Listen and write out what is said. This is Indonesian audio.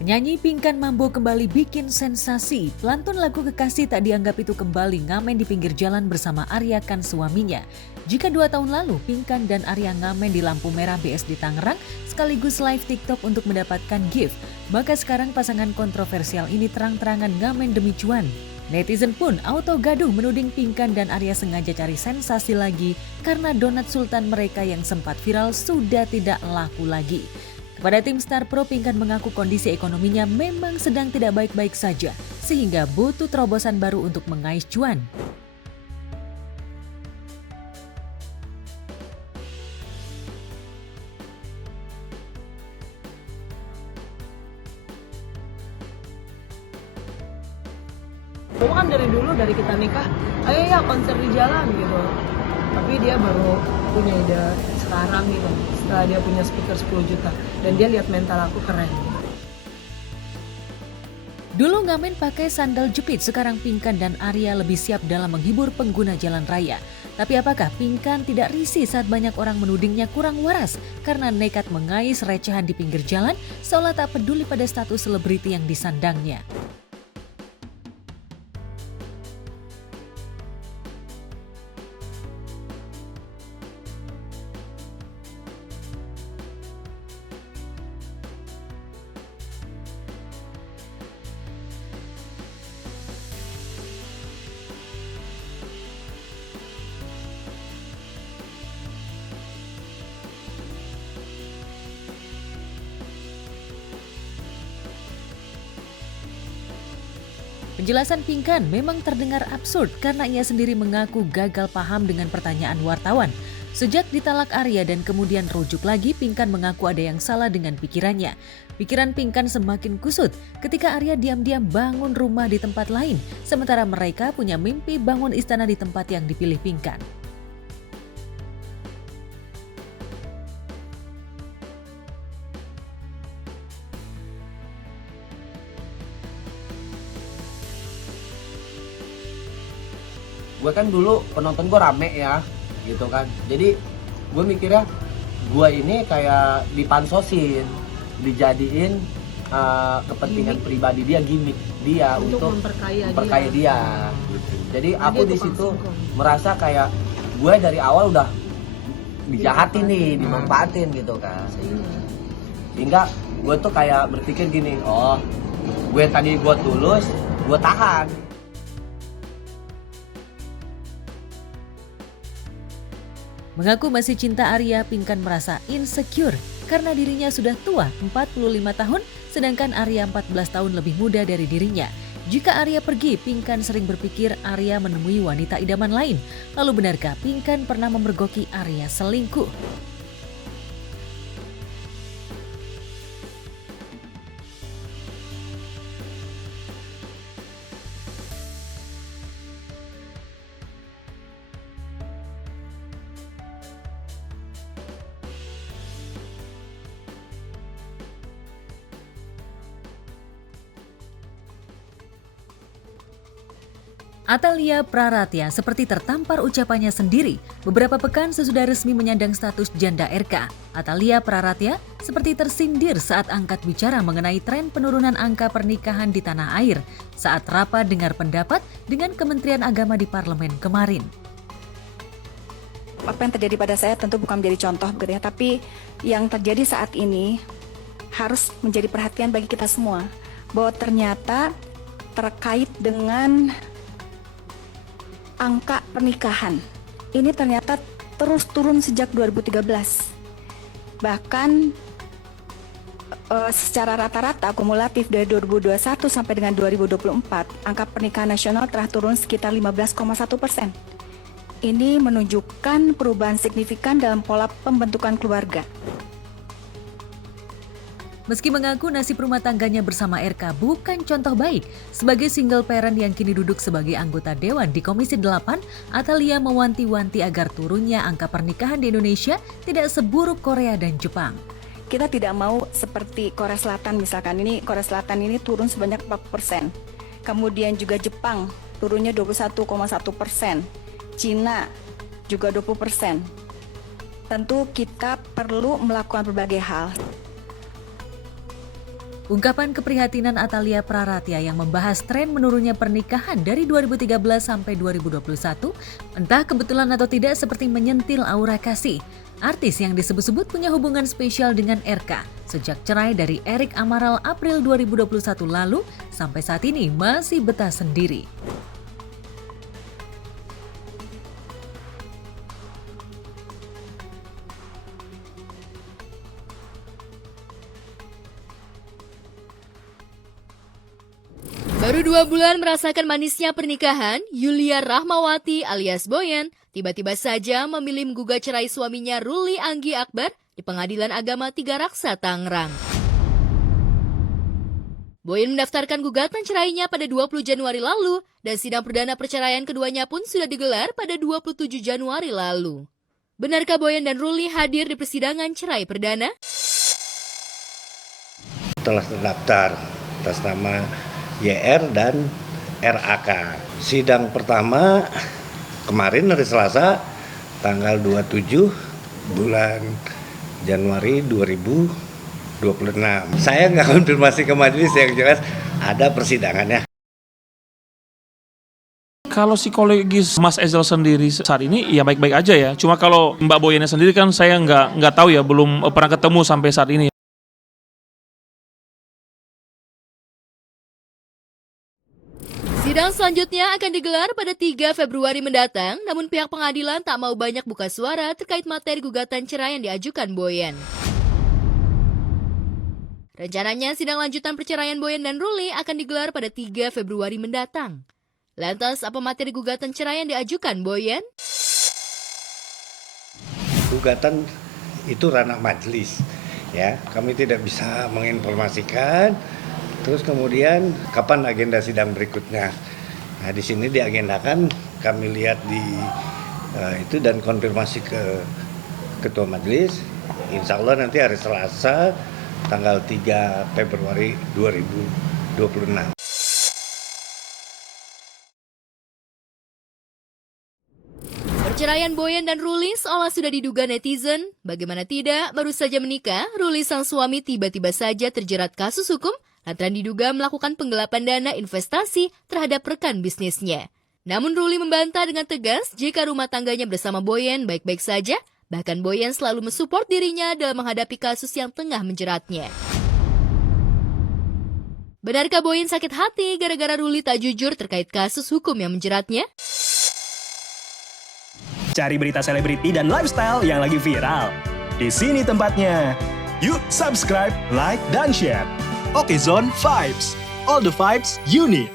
Penyanyi Pinkan Mambo kembali bikin sensasi. Pelantun lagu Kekasih tak dianggap itu kembali ngamen di pinggir jalan bersama Arya kan suaminya. Jika 2 tahun lalu Pinkan dan Arya ngamen di lampu merah BSD Tangerang sekaligus live TikTok untuk mendapatkan gift, maka sekarang pasangan kontroversial ini terang-terangan ngamen demi cuan. Netizen pun auto gaduh menuding Pinkan dan Arya sengaja cari sensasi lagi karena donat sultan mereka yang sempat viral sudah tidak laku lagi. Kepada tim Star Pro, Pinkan mengaku kondisi ekonominya memang sedang tidak baik-baik saja, sehingga butuh terobosan baru untuk mengais cuan. Gue kan dari dulu, dari kita nikah, ayo ya konser di jalan gitu. Tapi dia baru punya ide sekarang gitu, setelah dia punya speaker 10 juta. Dan dia lihat mental aku keren. Dulu ngamen pakai sandal jepit, sekarang Pinkan dan Arya lebih siap dalam menghibur pengguna jalan raya. Tapi apakah Pinkan tidak risih saat banyak orang menudingnya kurang waras karena nekat mengais recehan di pinggir jalan seolah tak peduli pada status selebriti yang disandangnya? Penjelasan Pinkan memang terdengar absurd karena ia sendiri mengaku gagal paham dengan pertanyaan wartawan. Sejak ditalak Arya dan kemudian rujuk lagi, Pinkan mengaku ada yang salah dengan pikirannya. Pikiran Pinkan semakin kusut ketika Arya diam-diam bangun rumah di tempat lain, sementara mereka punya mimpi bangun istana di tempat yang dipilih Pinkan. Gue kan dulu penonton gue rame ya gitu kan, jadi gue mikirnya gue ini kayak dipansosin, dijadiin kepentingan pribadi dia, gimmick dia untuk memperkaya dia gitu. Jadi aku di situ merasa kayak gue dari awal udah dijahatin nih, dimanfaatin gitu kan, sehingga gue tuh kayak berpikir gini, oh gue tadi gue tulus, gue tahan. Mengaku masih cinta Arya, Pinkan merasa insecure karena dirinya sudah tua 45 tahun sedangkan Arya 14 tahun lebih muda dari dirinya. Jika Arya pergi, Pinkan sering berpikir Arya menemui wanita idaman lain. Lalu benarkah Pinkan pernah memergoki Arya selingkuh? Atalia Praratya seperti tertampar ucapannya sendiri. Beberapa pekan sesudah resmi menyandang status janda RK, Atalia Praratya seperti tersindir saat angkat bicara mengenai tren penurunan angka pernikahan di tanah air saat rapat dengar pendapat dengan Kementerian Agama di Parlemen kemarin. Apa yang terjadi pada saya tentu bukan menjadi contoh begitu ya, tapi yang terjadi saat ini harus menjadi perhatian bagi kita semua bahwa ternyata terkait dengan angka pernikahan ini ternyata terus turun sejak 2013. Bahkan secara rata-rata akumulatif dari 2021 sampai dengan 2024, angka pernikahan nasional telah turun sekitar 15,1%. Ini menunjukkan perubahan signifikan dalam pola pembentukan keluarga. Meski mengaku nasib rumah tangganya bersama RK bukan contoh baik, sebagai single parent yang kini duduk sebagai anggota Dewan di Komisi 8, Atalia mewanti-wanti agar turunnya angka pernikahan di Indonesia tidak seburuk Korea dan Jepang. Kita tidak mau seperti Korea Selatan misalkan, ini Korea Selatan ini turun sebanyak 40%. Kemudian juga Jepang turunnya 21,1%. Cina juga 20%. Tentu kita perlu melakukan berbagai hal. Ungkapan keprihatinan Atalia Praratya yang membahas tren menurunnya pernikahan dari 2013 sampai 2021, entah kebetulan atau tidak seperti menyentil aura kasih. Artis yang disebut-sebut punya hubungan spesial dengan RK sejak cerai dari Erik Amaral April 2021 lalu sampai saat ini masih betah sendiri. Baru 2 bulan merasakan manisnya pernikahan, Yulia Rahmawati alias Boyen tiba-tiba saja memilih menggugat cerai suaminya Ruli Anggi Akbar di Pengadilan Agama Tiga Raksa, Tangerang. Boyen mendaftarkan gugatan cerainya pada 20 Januari lalu dan sidang perdana perceraian keduanya pun sudah digelar pada 27 Januari lalu. Benarkah Boyen dan Ruli hadir di persidangan cerai perdana? Telah terdaftar atas nama YR dan RAK. Sidang pertama kemarin hari Selasa tanggal 27 bulan Januari 2026. Saya nggak konfirmasi ke majelis, yang jelas ada persidangannya. Kalau psikologis Mas Ezel sendiri saat ini ya baik-baik aja ya. Cuma kalau Mbak Boyennya sendiri kan saya nggak tahu ya, belum pernah ketemu sampai saat ini. Sidang selanjutnya akan digelar pada 3 Februari mendatang, namun pihak pengadilan tak mau banyak buka suara terkait materi gugatan cerai yang diajukan Boyen. Rencananya sidang lanjutan perceraian Boyen dan Ruli akan digelar pada 3 Februari mendatang. Lantas apa materi gugatan cerai yang diajukan Boyen? Gugatan itu ranah majelis, ya. Kami tidak bisa menginformasikan. Terus kemudian kapan agenda sidang berikutnya? Nah, di sini diagendakan, kami lihat di itu dan konfirmasi ke Ketua Majelis. Insya Allah nanti hari Selasa tanggal 3 Februari 2026. Perceraian Boyen dan Ruli seolah sudah diduga netizen. Bagaimana tidak, baru saja menikah, Ruli sang suami tiba-tiba saja terjerat kasus hukum lantaran diduga melakukan penggelapan dana investasi terhadap rekan bisnisnya. Namun Ruli membantah dengan tegas jika rumah tangganya bersama Boyen baik-baik saja, bahkan Boyen selalu mensupport dirinya dalam menghadapi kasus yang tengah menjeratnya. Benarkah Boyen sakit hati gara-gara Ruli tak jujur terkait kasus hukum yang menjeratnya? Cari berita selebriti dan lifestyle yang lagi viral. Di sini tempatnya. Yuk subscribe, like, dan share. Oke Zone Vibes. All the vibes you need.